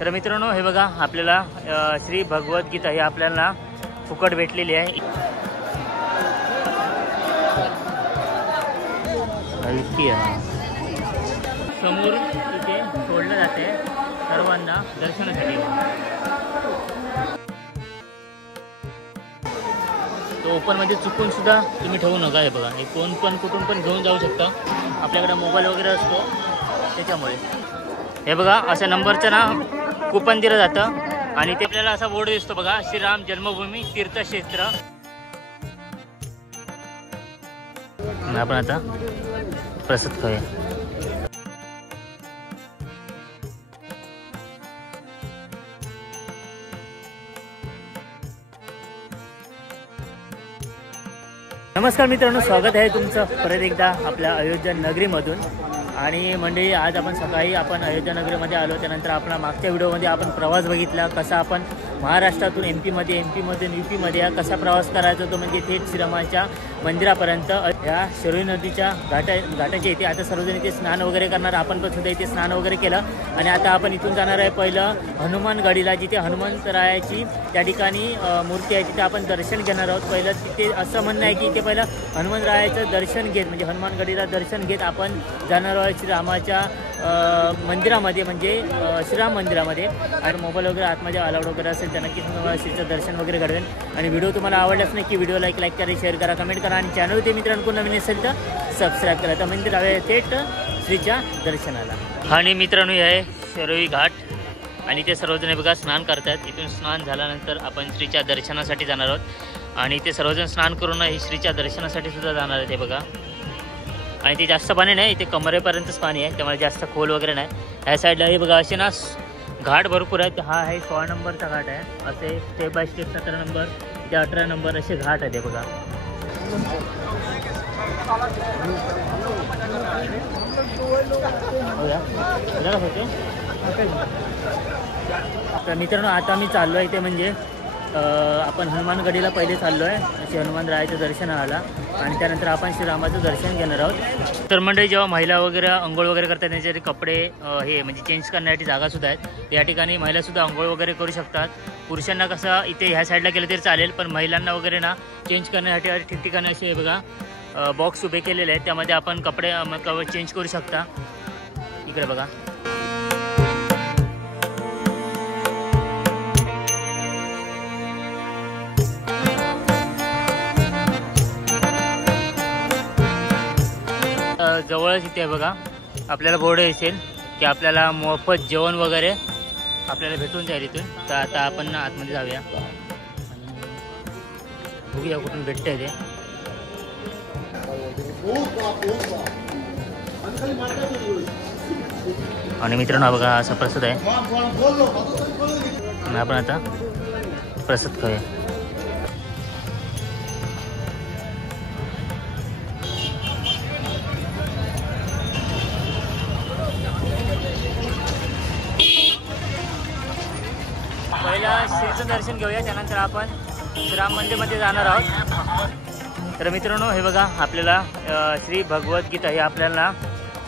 तर मित्रांनो हे बघा आपल्याला श्री भगवद्गीता ही आपल्याला फुकट भेटलेली आहे। समोर इथे सोडलं जाते सर्वांना दर्शनासाठी। तो ओपन मध्ये चुकून सुद्धा तुम्ही ठेवू नका। हे बघा हे कोण पण कुठून पण घेऊन जाऊ शकता, आपल्याकडे मोबाईल वगैरे असतो त्याच्यामुळे। हे बघा अशा नंबरचं ना कुपन दिलं जातं आणि ते आपल्याला असा बोर्ड दिसतो बघा, श्रीराम जन्मभूमी तीर्थक्षेत्र। आपण आता प्रसाद खाऊया। नमस्कार मित्रांनो, स्वागत आहे तुमचं परत एकदा आपल्या अयोध्या नगरीमधून। आणि मंडळी आज आपण सकाळी अयोध्या नगरीमध्ये आलो, त्यानंतर आपला मागच्या व्हिडिओमध्ये आपण प्रवास बघितला कसा आपण महाराष्ट्रातून एमपीमधून यूपीमध्ये कसा प्रवास करायचा होतो, म्हणजे थेट श्रीरामाच्या मंदिरापर्यंत ह्या शरयू नदीच्या घाटाच्या इथे। आता सर्वजण इथे स्नान वगैरे करणार, आपण पण सुद्धा इथे स्नान वगैरे केलं आणि आता आपण इथून जाणार आहे पहिलं हनुमानगडीला, जिथे हनुमंतरायाची त्या ठिकाणी मूर्ती आहे, तिथे आपण दर्शन घेणार आहोत। पहिलं तिथे असं म्हणणं आहे की इथे पहिलं हनुमंतरायाचं दर्शन घेत, म्हणजे हनुमानगडीला दर्शन घेत आपण जाणार आहोत श्रीरामाच्या मंदिरामध्ये, म्हणजे श्रीराम मंदिरामध्ये। आणि मोबाईल वगैरे आतमध्ये अलाउड वगैरे असेल तर नक्कीच तुम्हाला श्रीचं दर्शन वगैरे घडवेल। आणि व्हिडिओ तुम्हाला आवडलाच नाही की व्हिडिओ लाईक करा, शेअर करा, कमेंट करा आणि चॅनल ते मित्रांनो नवीन असेल तर सबस्क्राईब करा। तर मंदिर आहे थेट श्रीच्या दर्शनाला। आणि मित्रांनो हे आहे शरयू घाट आणि ते सर्वजण बघा स्नान करतात। इथून स्नान झाल्यानंतर आपण श्रीच्या दर्शनासाठी जाणार आहोत आणि ते सर्वजण स्नान करून ही श्रीच्या दर्शनासाठी सुद्धा जाणार आहेत। हे बघा आणि ते जास्त पाणी नाही, इथे कमरेपर्यंतच पाणी आहे, त्यामुळे जास्त खोल वगैरे नाही। ह्या साईडला हे बघा असे ना घाट भरपूर आहेत। हा आहे 16 नंबरचा घाट आहे, असे स्टेप बाय स्टेप 17 नंबर ते 18 नंबर असे घाट आहेत। हे बघा तर मित्रांनो आता मी चाललो आहे इथे, म्हणजे आपण हनुमानगडीला पहिले चाललो आहे असे हनुमानरायाचं दर्शन आला आणि त्यानंतर आपण श्रीरामाचं दर्शन घेणार आहोत। तर मंडळी जेव्हा महिला वगैरे आंघोळ वगैरे करतात त्यांच्यासाठी कपडे हे म्हणजे चेंज करण्यासाठी जागासुद्धा आहेत, या ठिकाणी महिलासुद्धा आंघोळ वगैरे करू शकतात। पुरुषांना कसं इथे ह्या साईडला केलं तरी चालेल, पण महिलांना वगैरे ना चेंज करण्यासाठी ठिकठिकाणी असे बघा बॉक्स उभे केलेले आहेत, त्यामध्ये आपण कपडे चेंज करू शकता। इकडे बघा जवळच इथे बघा आपल्याला बोर्ड दिसेल की आपल्याला मोफत जेवण वगैरे आपल्याला भेटून जाईल इथून। तर आता आपण आतमध्ये जाऊया बघूया कुठून भेटतंय ते। आणि मित्रांनो बघा असा प्रसाद आहे, आपण आता प्रसाद खाऊया। पहिला श्रीचं दर्शन घेऊया, त्यानंतर आपण श्रीराम मंदिरमध्ये जाणार आहोत। तर मित्रांनो हे बघा आपल्याला श्री भगवद्गीता ही आपल्याला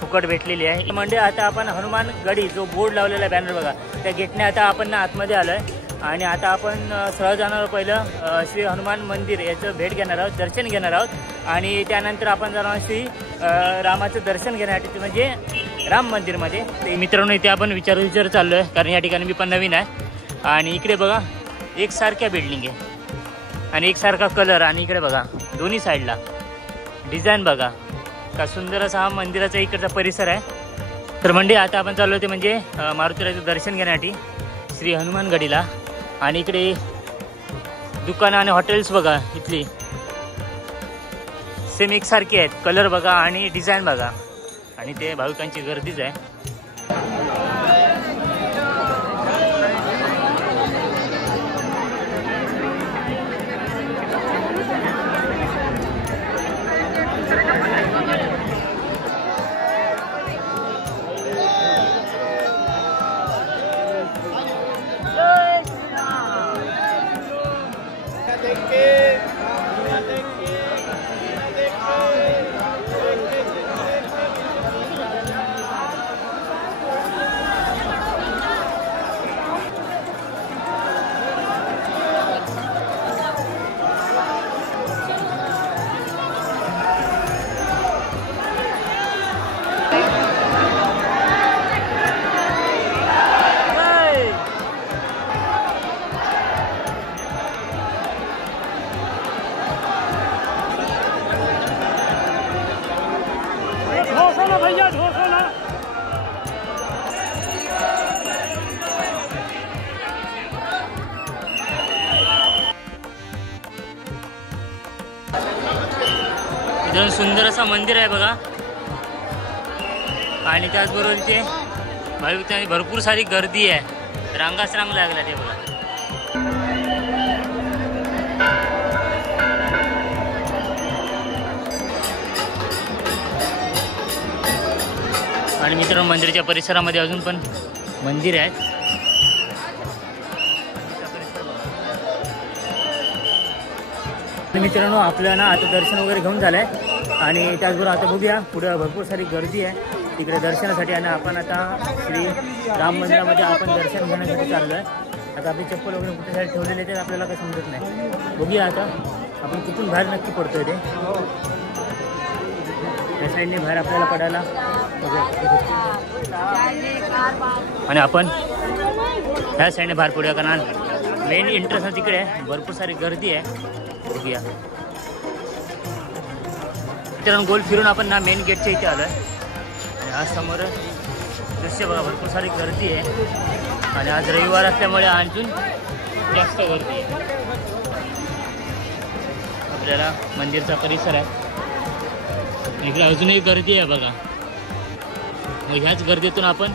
फुकट भेटलेली आहे। म्हणजे आता आपण हनुमानगडी जो बोर्ड लावलेला बॅनर बघा त्या गेटने आता आपण आतमध्ये आलोय आणि आता आपण सरळ जाणार पहिलं श्री हनुमान मंदिर याचं भेट घेणार आहोत, दर्शन घेणार आहोत आणि त्यानंतर आपण जाणार श्री रामाचं दर्शन घेण्यासाठी म्हणजे राम मंदिरमध्ये। तर मित्रांनो इथे आपण विचार चाललो आहे, कारण या ठिकाणी मी पण नवीन आहे आणि इकडे बघा एकसारख्या बिल्डिंग आहे आणि एकसारखा कलर आणि इकडे बघा दोन्ही साईडला डिझाईन बघा का सुंदर असा हा मंदिराचा इकडचा परिसर आहे। तर म्हणजे आता आपण चाललो होते म्हणजे मारुतीरायाचं दर्शन घेण्यासाठी श्री हनुमानगडीला आणि इकडे दुकानं आणि हॉटेल्स बघा इथली सेम एकसारखी आहेत, कलर बघा आणि डिझाईन बघा आणि ते भाविकांची गर्दीच आहे। इथं सुंदर असं मंदिर आहे बघा आणि त्याचबरोबर इथे भाविकांची भरपूर सारी गर्दी आहे, रांगाच रांग लागला ते बघा. आणि मित्रांनो मंदिराच्या परिसरामध्ये अजून पण मंदिर आहेत. मित्रांनो आपल्याला आता दर्शन वगैरे घेऊन झालंय आणि त्याचबरोबर आता बघूया पुढे भरपूर सारी गर्दी आहे तिकडे दर्शनासाठी. आणि आपण आता श्री राम मंदिरामध्ये आपण दर्शन घेण्यासाठी चाललो आहे. आता आपली चप्पल वगैरे कुठे साईड ठेवलेले ते आपल्याला काही समजत नाही. बघूया आता आपण कुठून बाहेर नक्की पडतोय ते. त्या साईडने बाहेर आपल्याला पडायला आणि आपण ह्या साईडने बाहेर पडूया कारण मेन एंट्रन्स तिकडे आहे, भरपूर सारी गर्दी आहे. बघूया मित्रांनो गोल फिरून आपण ना मेन गेटच्या इथे आलो आहे आणि आज समोर दृश्य बघा भरपूर सारी गर्दी आहे आणि आज रविवार असल्यामुळे अजून जास्त गर्दी आहे. आपल्याला मंदिरचा परिसर आहे इकडे अजूनही गर्दी आहे बघा. मग ह्याच गर्दीतून आपण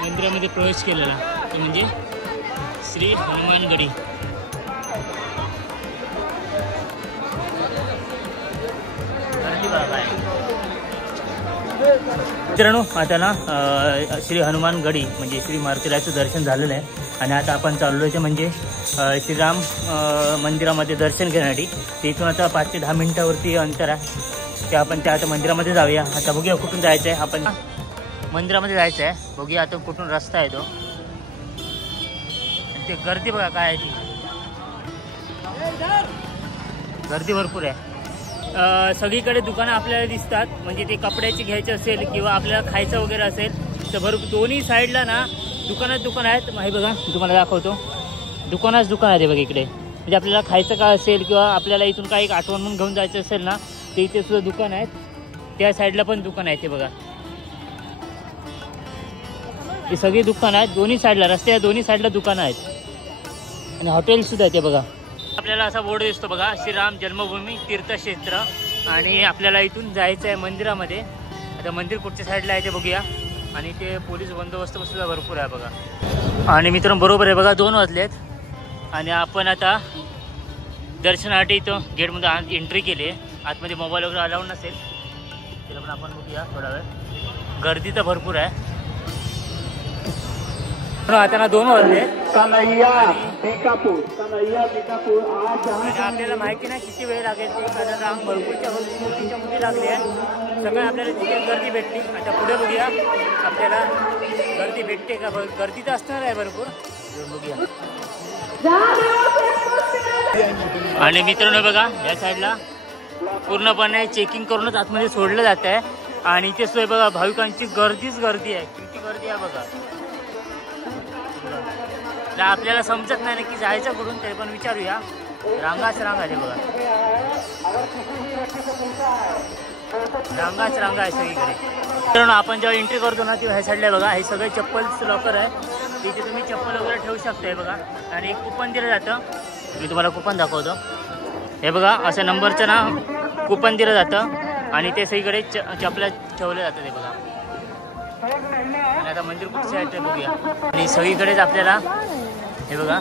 मंदिरामध्ये प्रवेश केलेला तो म्हणजे श्री हनुमानगडी. मित्रांनो आता ना श्री हनुमानगडी म्हणजे श्री मारुतीरायाचं दर्शन झालेलं आहे आणि आता आपण चाललो आहे म्हणजे श्रीराम मंदिरामध्ये दर्शन घेण्यासाठी. ते इथून आता 5 ते 10 मिनिटावरती अंतर आहे ते आपण त्या आता मंदिरामध्ये जाऊया. आता बघूया कुठून जायचं आहे. आपण मंदिरामध्ये जायचं आहे, बघूया आता कुठून रस्ता आहे तो. ते गर्दी बघा काय आहे ती, गर्दी भरपूर आहे. सगळीकडे दुकानं आपल्याला दिसतात म्हणजे ते कपड्याची घ्यायचे असेल किंवा आपल्याला खायचं वगैरे असेल तर भरपूर दोन्ही साईडला ना दुकान आहेत. हे बघा तुम्हाला दाखवतो, दुकान आहे बघा इकडे. म्हणजे आपल्याला खायचं काय असेल किंवा आपल्याला इथून काही एक आठवण म्हणून घेऊन जायचं असेल ना ते इथे सुद्धा दुकान आहेत. त्या साईडला पण दुकान आहे ते बघा. ही सगळी दुकानं आहेत दोन्ही साईडला, रस्त्याच्या दोन्ही साईडला दुकानं आहेत आणि हॉटेल सुद्धा आहे ते बघा. आपल्याला असा बोर्ड दिसतो बघा श्रीराम जन्मभूमी तीर्थक्षेत्र आणि आपल्याला इथून जायचं आहे मंदिरामध्ये. आता मंदिर कुठच्या साईडला आहे ते बघूया. आणि ते पोलीस बंदोबस्त सुद्धा भरपूर आहे बघा. आणि मित्रांनो बरोबर आहे बघा 2 वाजलेत आणि आपण आता दर्शनासाठी इथं गेटमध्ये एंट्री केली आहे. आतमध्ये मोबाईल वगैरे अलाउड नसेल त्याला पण आपण बघूया थोडा वेळ. गर्दी तर भरपूर आहे. आता ना 2 वाजले आपल्याला माहिती नाही किती वेळ लागेल ते कारण रांग भरपूरच्या मोठी लागली आहे. सगळं आपल्याला तिथे गर्दी भेटली. आता पुढे बघूया आपल्याला गर्दी भेटते का. गर्दी तर असणार आहे भरपूर, बघूया. आणि मित्रांनो बघा या साईडला पूर्णपणे चेकिंग करूनच आतमध्ये सोडलं जात आहे आणि इथे सोय बघा भाविकांची गर्दी आहे. किती गर्दी आहे बघा. आपल्याला समजत नाही की जायचं कुठून तरी पण विचारूया. रांगाच रांग आहे बघा, रांगाच रांगा आहे सगळीकडे. मित्रांनो आपण जेव्हा एंट्री करतो ना तेव्हा ह्या साईडला बघा हे सगळे चप्पलचं लॉकर आहे. तिथे तुम्ही चप्पल वगैरे ठेवू शकताय बघा. आणि एक कुपन दिलं जातं, मी तुम्हाला कुपन दाखवतो. हे बघा असं नंबरचं ना कुपन दिलं जातं आणि ते सगळीकडे चपला ठेवलं जातं ते बघा. आणि आता मंदिर कुठे आहे ते बघूया. आणि सगळीकडेच आपल्याला हे बघा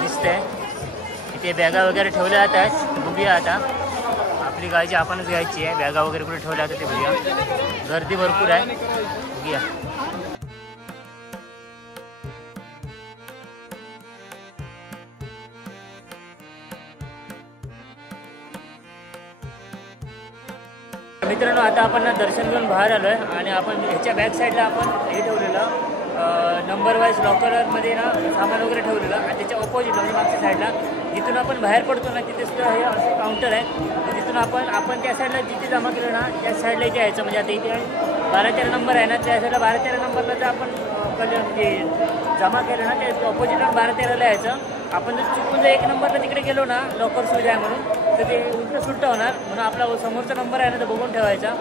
दिसतंय इथे बॅगा वगैरे ठेवल्या जात आहेत. बघूया आता आपली काळजी आपणच घ्यायची आहे. बॅगा वगैरे कुठे ठेवल्या जातात ते बघूया. गर्दी भरपूर आहे, बघूया. मित्रांनो आता आपण ना दर्शन घेऊन बाहेर आलो आहे आणि आपण ह्याच्या बॅक साईडला आपण हे ठेवलेलं नंबर वाईज लॉकरमध्ये ना सामान वगैरे ठेवलेलं आणि त्याच्या ऑपोजिट म्हणजे मागच्या साईडला जिथून आपण बाहेर पडतो ना तिथे सुद्धा हे असं काउंटर आहे. तर तिथून आपण त्या साईडला जिथे जमा केलं ना त्या साईडला इथे यायचं. म्हणजे आता इथे 12-13 नंबर आहे ना त्या साईडला 12-13 नंबरला जर आपण म्हणजे जमा केलं ना त्या ऑपोजिटला 12-13ला यायचं. आपण जर चुकून जर 1 नंबरला तिकडे गेलो ना लॉकर सुविधा आहे म्हणून तर ते उलटं सुलटं होणार. म्हणून आपला समोरचा नंबर आहे ना तर बघून ठेवायचा.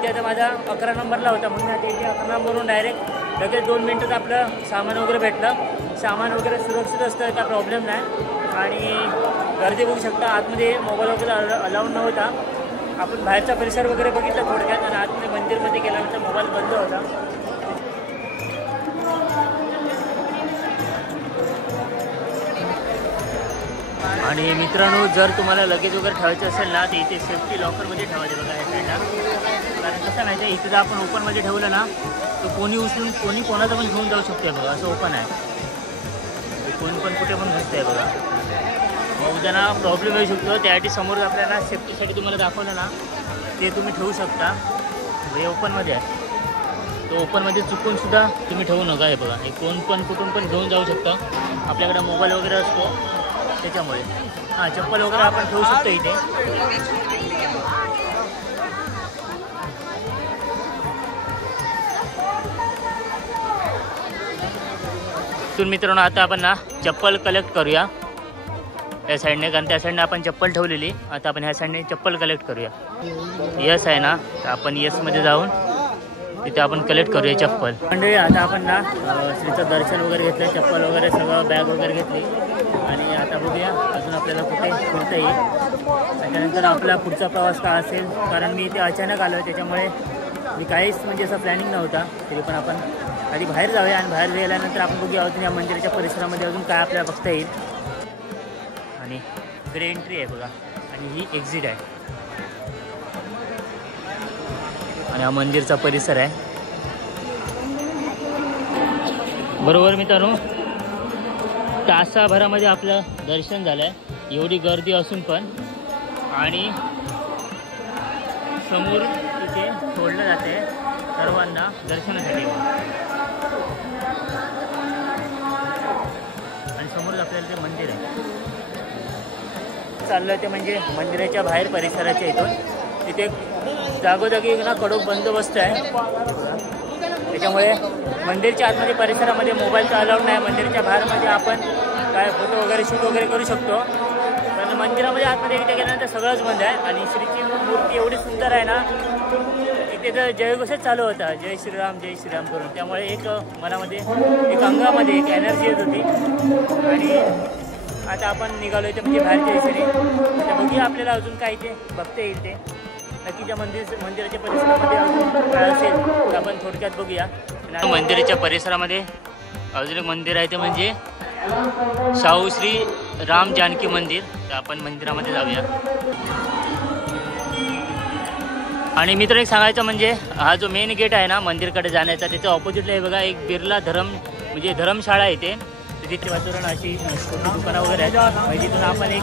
इथे आता माझा 11 नंबरला होता, म्हणून आता इथे 11 नंबरवरून डायरेक्ट लगेच 2 मिनटात आपलं सामान वगैरे भेटलं. सामान वगैरे सुरक्षित असतं, काय प्रॉब्लेम नाही. आणि गर्दी बघू शकता, आतमध्ये मोबाईल वगैरे अलाउड नव्हता. आपण बाहेरचा परिसर वगैरे बघितला थोडक्यात, आणि आतमध्ये मंदिरमध्ये गेल्यानंतर मोबाईल बंद होता. आणि मित्रांनो, जर तुम्हाला लगेज वगैरे ठेवायचं असेल ना, तर इथे सेफ्टी लॉकरमध्ये ठेवायचे बघा या साईडला. कारण कसं माहिती आहे, इथे जर आपण ओपनमध्ये ठेवलं ना, तर कोणी उचलून कोणी कोणाचं पण घेऊन जाऊ शकते बघा. असं ओपन आहे, कोणी पण कुठे पण घुसतं आहे बघा. मग त्यांना प्रॉब्लेम येऊ शकतो. त्यासाठी समोर आपल्याला सेफ्टीसाठी तुम्हाला दाखवलं ना, ते तुम्ही ठेवू शकता. हे ओपनमध्ये आहे, तो ओपनमध्ये चुकूनसुद्धा तुम्ही ठेवू नका. हे बघा, हे कोण पण कुठून पण घेऊन जाऊ शकता. आपल्याकडे मोबाईल वगैरे असतो त्याच्यामुळे. हां, चप्पल वगैरे आपण ठेवू शकतो इथे. तर मित्रांनो, आता आपण ना चप्पल कलेक्ट करूया त्या साईडने, कारण त्या साईडने आपण चप्पल ठेवलेली. आता आपण ह्या साईडने चप्पल कलेक्ट करूया. यस आहे ना, तर आपण यसमध्ये जाऊन तिथे आपण कलेक्ट करूया चप्पल. मंडळी, आता आपण ना श्रीचं दर्शन वगैरे घेतलं, चप्पल वगैरे सगळं बॅग वगैरे घेतली. आणि आता बघूया अजून आपल्याला कुठे फिरता येईल. त्याच्यानंतर आपला पुढचा प्रवास का असेल, कारण मी इथे अचानक आलो, त्याच्यामुळे मी काहीच म्हणजे असं प्लॅनिंग नव्हता. तरी पण आपण आधी बाहेर जाऊया, आणि बाहेर गेल्यानंतर आपण बघूया अजून या मंदिराच्या परिसरामध्ये अजून काय आपल्याला बघता येईल. आणि इकडे एंट्री आहे बघा, आणि ही एक्झिट आहे. आणि हा मंदिरचा परिसर आहे. बरोबर मित्रांनो, तासाभरामध्ये आपलं दर्शन झालं आहे, एवढी गर्दी असून पण. आणि समोर तिथे सोडलं जाते सर्वांना दर्शनासाठी. आणि समोरच आपल्याला ते मंदिर आहे. चाललं ते म्हणजे मंदिराच्या बाहेर परिसराच्या इथून. तिथे जागोजागी ना कडक बंदोबस्त आहे, त्याच्यामुळे मंदिरच्या आतमध्ये परिसरामध्ये मोबाईलचा अलाउड नाही. मंदिराच्या बाहेरमध्ये आपण काय फोटो वगैरे शूट वगैरे करू शकतो, पण मंदिरामध्ये आतमध्ये इथे गेल्यानंतर सगळंच बंद आहे. आणि श्रीची मूर्ती एवढी सुंदर आहे ना, इथे तर जयघोषच चालू होता, जय श्रीराम करून. त्यामुळे एक मनामध्ये एक अंगामध्ये एक एनर्जी येत होती. आणि आता आपण निघालो इथे म्हणजे बाहेरच्या दिशेने. आता बघूया आपल्याला अजून काय इथे बघता येईल ते. नक्कीच्या मंदिराच्या परिसरामध्ये अजून काय असेल तर आपण थोडक्यात बघूया. मंदिराच्या परिसरामध्ये अजून एक मंदिर आहे, ते म्हणजे शाहू श्री राम जानकी मंदिर. तर आपण मंदिरामध्ये जाऊया. आणि मित्र, एक सांगायचं म्हणजे हा जो मेन गेट आहे ना मंदिरकडे जाण्याचा, त्याच्या ऑपोजिटला हे बघा एक बिर्ला धर्मशाळा आहे. ते तिथे वातावरण अशी छोटी दुकानं वगैरे आहेत. म्हणजे तिथून आपण एक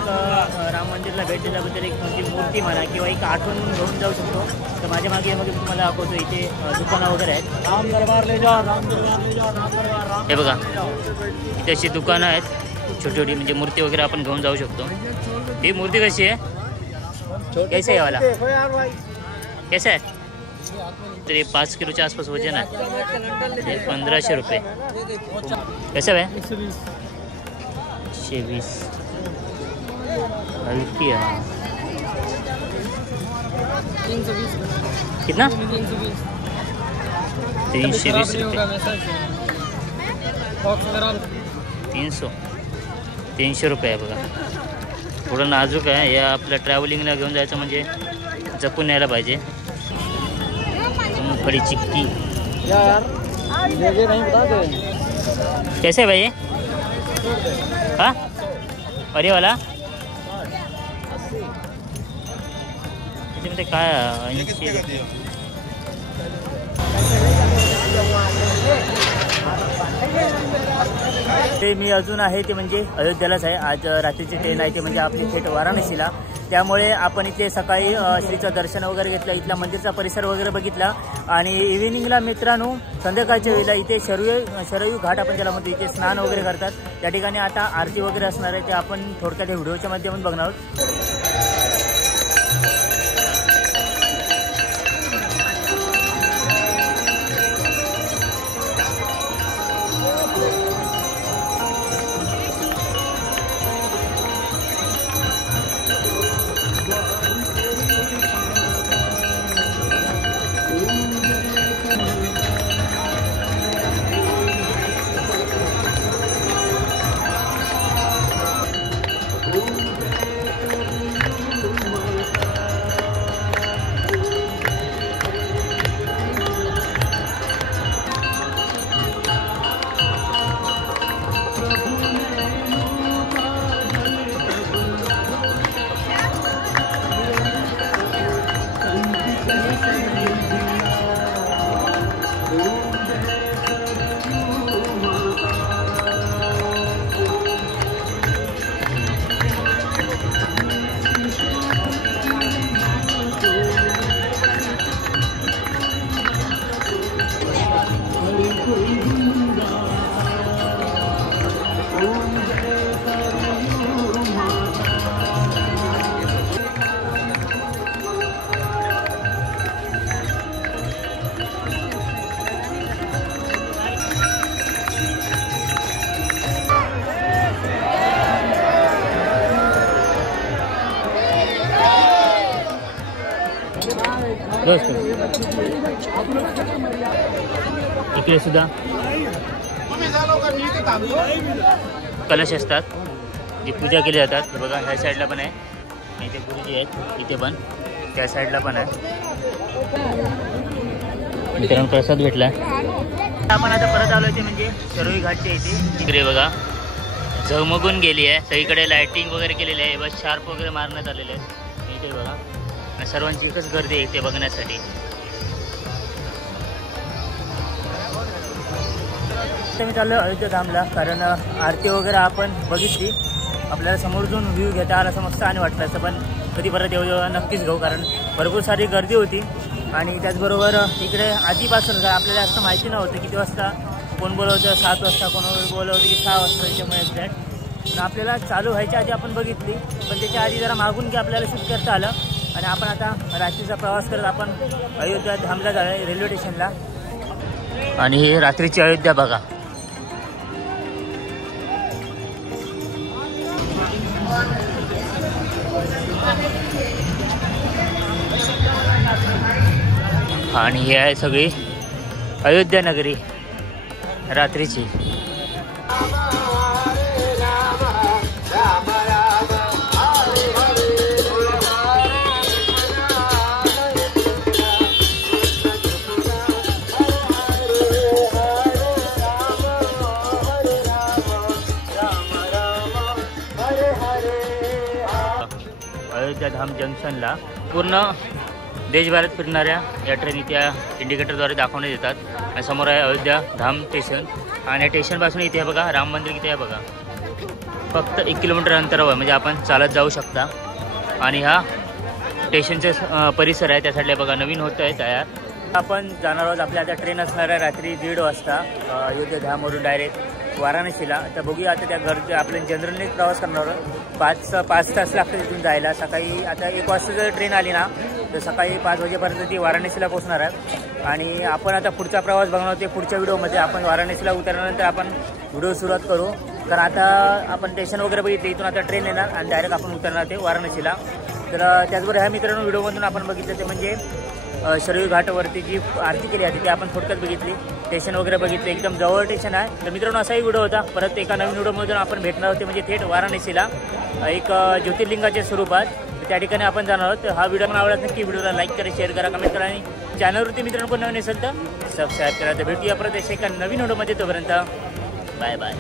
राम मंदिरला भेट दिल्याबद्दल एक तुमची मूर्ती म्हणा किंवा एक आठवण घेऊन जाऊ शकतो. तर माझ्या मागे तुम्हाला दाखवतो, इथे दुकानं वगैरे आहेत. हे बघा, इथे अशी दुकानं आहेत छोटी छोटी, म्हणजे मूर्ती वगैरे आपण घेऊन जाऊ शकतो. ही मूर्ती कशी आहे, कैसे आहे वाला, कैसे आहे? तरी 5 किलोच्या आसपास वजन आहे. 1500 रुपये. कैसे है? 120. हल्की है. 320. कितना? 320 रुपये. 300 रुपये आहे बघा. थोडं नाजूक आहे. या आपल्या ट्रॅव्हलिंगला घेऊन जायचं म्हणजे जपून यायला पाहिजे. बड़ी चिक्की यार, नहीं बता दे कैसे भाई? हाँ, और ये वाला काय 80. ते मी अजून आहे ते म्हणजे अयोध्येलाच आहे. आज रात्रीची ट्रेन आहे ते म्हणजे आपली थेट वाराणसीला. त्यामुळे आपण इथे सकाळी श्रीचं दर्शन वगैरे घेतलं, इथला मंदिरचा परिसर वगैरे बघितला. आणि इव्हिनिंगला मित्रांनो, संध्याकाळच्या वेळेला इथे शरयू घाट आपण ज्याला म्हणतो, इथे स्नान वगैरे करतात. त्या ठिकाणी आता आरती वगैरे असणार आहे, ते आपण थोडक्यात व्हिडिओच्या माध्यमातून बघणार आहोत. दोस्त इकडे सुद्धा कलश असतात जी पूजा केली जातात. हे बघा ह्या साईडला पण आहे, इथे गुरुजी आहेत, इथे पण त्या साईडला पण आहे. मित्रांनो प्रसाद भेटला. आपण आता परत आलो ते म्हणजे सरोई घाटच्या इथे. तिकडे बघा झगमगून गेली आहे, सगळीकडे लायटिंग वगैरे केलेली आहे, बस शार्प वगैरे मारण्यात आलेले आहेत. इथे बघा सर्वांची एकच गर्दी आहे इथे बघण्यासाठी. मी चाललो अयोध्या धामला, कारण आरती वगैरे आपण बघितली, आपल्याला समोरून व्ह्यू घेता आला असं मस्त आणि वाटलं असं. पण कधी परत येऊ नक्कीच घेऊ, कारण भरपूर सारी गर्दी होती. आणि त्याचबरोबर इकडे आधीपासून आपल्याला असं माहिती नव्हतं किती वाजता कोण बोलवतं, 7 वाजता कोण बोलवतं की 6 वाजता, त्याच्यामुळे एक्झॅक्ट आपल्याला चालू व्हायच्या आधी आपण बघितली. पण त्याच्या आधी जरा मागून की आपल्याला शूट करता आलं. आणि आपण आता रात्रीचा प्रवास करत आपण अयोध्या धामला जाऊया रेल्वे स्टेशनला. आणि ही रात्रीची अयोध्या बघा. आणि ही आहे सगळी अयोध्या नगरी रात्रीची. अयोध्या धाम जंक्शनला पूर्ण देशभरात फिरणाऱ्या या ट्रेन त्या इंडिकेटरद्वारे दाखवण्यात येतात. आणि समोर आहे अयोध्या धाम स्टेशन. आणि स्टेशनपासून इथे बघा राम मंदिर किती आहे बघा, फक्त 1 किलोमीटर अंतरावर, म्हणजे आपण चालत जाऊ शकता. आणि हा स्टेशनचा परिसर आहे, त्यासाठी बघा नवीन होतं आहे तयार. आपण जाणार आहोत, आपल्या आता ट्रेन असणार आहे रात्री 1:30 वाजता अयोध्या धामवरून डायरेक्ट वाराणसीला. तर बघूया आता त्या घर आपल्या जनरलने प्रवास करणार आहोत. 5 तास लागतात तिथून जायला. सकाळी आता 1 वाजता जर ट्रेन आली ना तर सकाळी 5 वाजेपर्यंत ती वाराणसीला पोहोचणार आहे. आणि आपण आता पुढचा प्रवास बघणार आहोत ते पुढच्या व्हिडिओमध्ये. आपण वाराणसीला उतरल्यानंतर आपण व्हिडिओ सुरुवात करू, कारण आता आपण स्टेशन वगैरे बघितले, इथून आता ट्रेन येणार आणि डायरेक्ट आपण उतरणार ते वाराणसीला. तर त्याचबरोबर ह्या मित्रांनो व्हिडिओमधून आपण बघितलं ते म्हणजे सरोई घाटावरती जी आरती केली जाते ती आपण थोडक्यात बघितली, स्टेशन वगैरे बघितले, एकदम जवळ स्टेशन आहे. तर मित्रांनो असाही व्हिडिओ होता. परत एका नवीन व्हिडिओमधून आपण भेटणार होते म्हणजे थेट वाराणसीला एक ज्योतिर्लिंगाच्या स्वरूपात. त्या ठिकाणी आपण जाणार आहोत. हा व्हिडिओ मला आवडला नक्की व्हिडिओला लाईक करा, शेअर करा, कमेंट करा. आणि चॅनलवरती मित्रांनो कोण नवीन असेल तर सबस्क्राईब करा. तर भेटूया परत एका नवीन व्हिडिओमध्ये. तोपर्यंत बाय बाय.